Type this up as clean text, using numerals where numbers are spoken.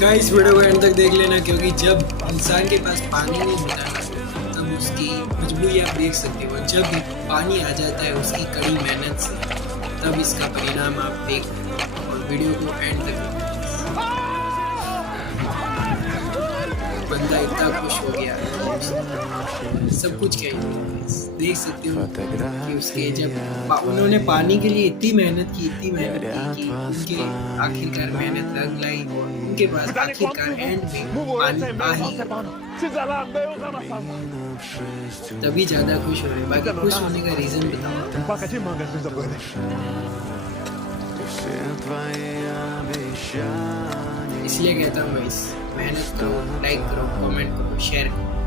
Guys video को and तक देख लेना, क्योंकि जब इंसान के पास पानी नहीं होता ना तब उसकी मजबूरी आप देख सकते हो। जब पानी आ जाता है उसकी कड़ी मेहनत से, तब इसका परिणाम आप देख। और वीडियो को एंड तक देखना। बंदा इतना खुश हो गया, सब कुछ कह देख सकते हो कि उसके जब उन्होंने पानी के लिए इतनी मेहनत की कि उनके आखिरकार मेहनत रंग लाई, उनके पास आखिरकार एंड में पानी आ ही गया। तभी ज्यादा खुश हो रहे। बाकी खुश होने का रीजन बताओ। इसलिए कहता हूँ इस मेहनत करो, लाइक करो, कमेंट करो, शेयर करो।